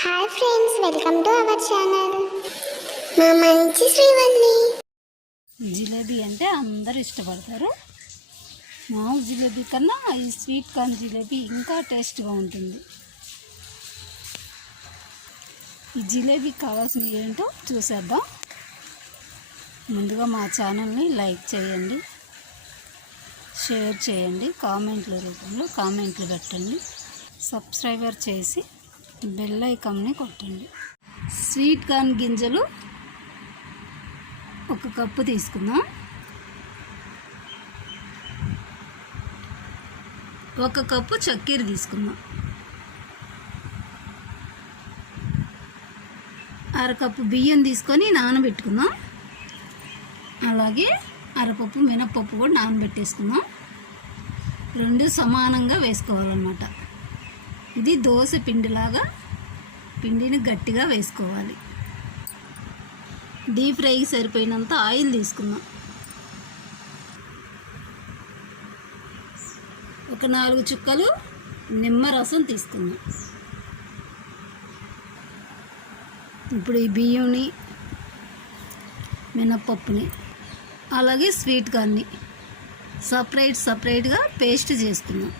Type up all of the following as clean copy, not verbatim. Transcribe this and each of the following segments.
Hi friends, welcome to our channel. మా మంచి శ్రీవల్లి. జిలేబీ అంటే అందరూ ఇష్టపడతారు. మామూలు జిలేబీ కన్నా ఈ స్వీట్ కార్న్ జిలేబీ ఇంకా టేస్ట్గా ఉంటుంది. ఈ జిలేబీకి కావాల్సినవి ఏంటో చూసేద్దాం. ముందుగా మా ఛానల్ని లైక్ చేయండి, షేర్ చేయండి, కామెంట్ల రూపంలో కామెంట్లు పెట్టండి, సబ్స్క్రైబర్ చేసి బెల్ ఐకాన్ని కొట్టండి. స్వీట్ కార్న్ గింజలు 1 కప్పు తీసుకుందాం. 1 కప్పు చక్కెర తీసుకుందాం. 1/2 కప్పు బియ్యం తీసుకొని నానబెట్టుకుందాం. అలాగే 1/2 కప్పు మినప్పప్పు కూడా నానబెట్టేసుకుందాం. 2 సమానంగా వేసుకోవాలన్నమాట. ఇది దోశ పిండిలాగా పిండిని గట్టిగా వేసుకోవాలి. డీప్ ఫ్రైకి సరిపోయినంత ఆయిల్ తీసుకుందాం. ఒక 4 చుక్కలు నిమ్మరసం తీసుకుందాం. ఇప్పుడు ఈ బియ్యంని, మినప్పప్పుని, అలాగే స్వీట్ కార్న్ని సపరేట్గా పేస్ట్ చేసుకుందాం.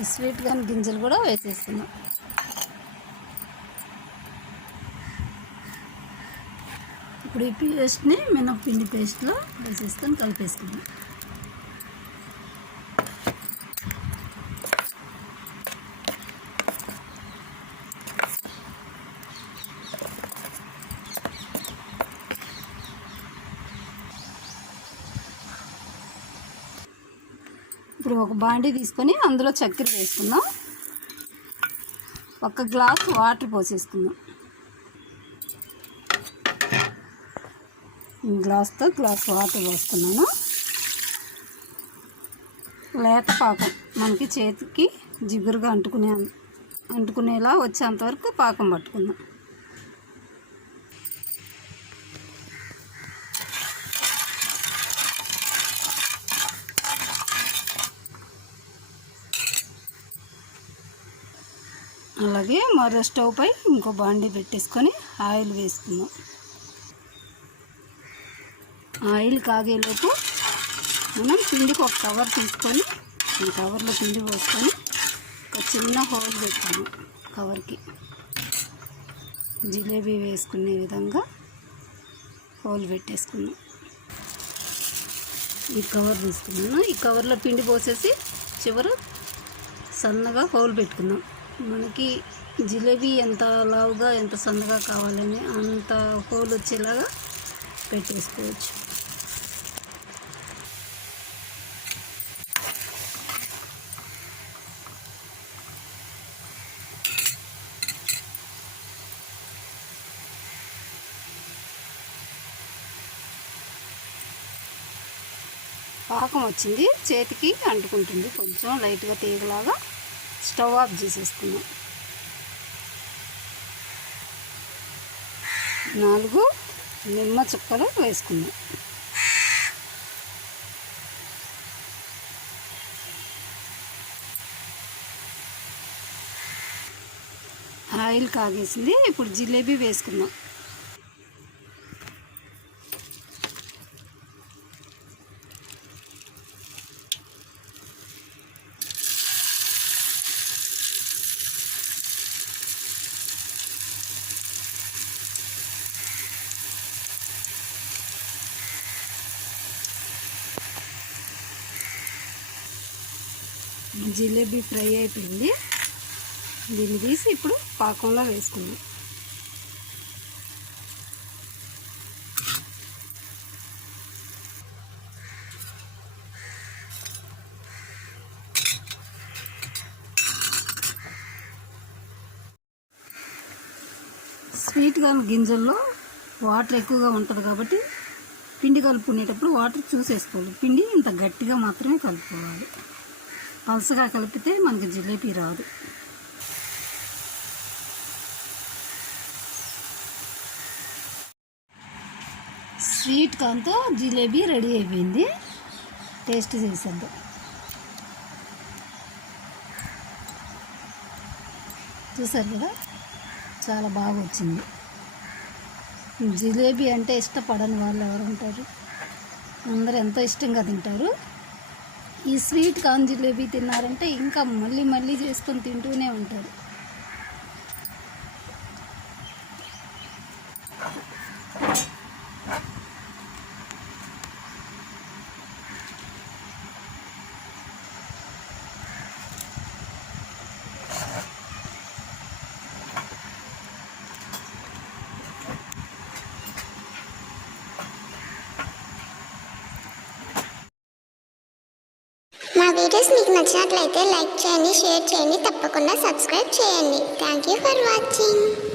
ఈ స్వీట్ కార్న్ గింజలు కూడా వేసేస్తున్నాం. ఇప్పుడు ఈ పేస్ట్ని మినప్పిండి పేస్ట్లో వేసేసుకొని కలిపేసుకుందాం. ఇప్పుడు ఒక బాండీ తీసుకొని అందులో చక్కెర వేసుకుందాం. 1 గ్లాస్ వాటర్ పోసేసుకుందాం. గ్లాస్తో గ్లాస్ వాటర్ పోస్తున్నాను. లేత పాకం, మనకి చేతికి జిగురుగా అంటుకునేలా వచ్చేంతవరకు పాకం పట్టుకుందాం. అలాగే మరో స్టవ్ పై ఇంకో బాండీ పెట్టేసుకొని ఆయిల్ వేసుకుందాం. ఆయిల్ కాగేలోపు మనం పిండికి ఒక కవర్ తీసుకొని ఈ కవర్లో పిండి పోసుకొని ఒక చిన్న హోల్ పెట్టుకున్నాం. కవర్కి జిలేబీ వేసుకునే విధంగా హోల్ పెట్టేసుకున్నాం. ఈ కవర్ తీసుకున్నాను. ఈ కవర్లో పిండి పోసేసి చివర సన్నగా హోల్ పెట్టుకుందాం. మనకి జిలేబీ ఎంత లావుగా ఎంత సన్నగా కావాలని అంత హోల్ వచ్చేలాగా పెట్టేసుకోవచ్చు. పాకం వచ్చింది, చేతికి అంటుకుంటుంది, కొంచెం లైట్గా తీగలాగా. స్టవ్ ఆఫ్ చేసేసుకుందాం. 4 నిమ్మ చుక్కలు వేసుకుందాం. ఆయిల్ కాగేసింది. ఇప్పుడు జిలేబీ వేసుకుందాం. జిలేబీ ఫ్రై అయిపోయింది. దీన్ని తీసి ఇప్పుడు పాకంలో వేసుకుందాం. స్వీట్ కార్న్ గింజల్లో వాటర్ ఎక్కువగా ఉంటుంది కాబట్టి పిండి కలుపుకునేటప్పుడు వాటర్ చూసేసుకోవాలి. పిండి ఇంత గట్టిగా మాత్రమే కలుపుకోవాలి. పలసగా కలిపితే మనకి జిలేబీ రాదు. స్వీట్ కార్న్తో జిలేబీ రెడీ అయిపోయింది. టేస్ట్ చేసేద్దాం. చూసారు కదా, చాలా బాగా వచ్చింది. జిలేబీ అంటే ఇష్టపడని వాళ్ళు ఎవరు ఉంటారు? అందరూ ఎంతో ఇష్టంగా తింటారు. ఈ స్వీట్ కార్న్ జిలేబీ తిన్నారంటే ఇంకా మళ్ళీ మళ్ళీ చేసుకొని తింటూనే ఉంటారు. మా వీడియోస్ మీకు నచ్చినట్లయితే లైక్ చేయండి, షేర్ చేయండి, తప్పకుండా సబ్స్క్రైబ్ చేయండి. Thank you for watching.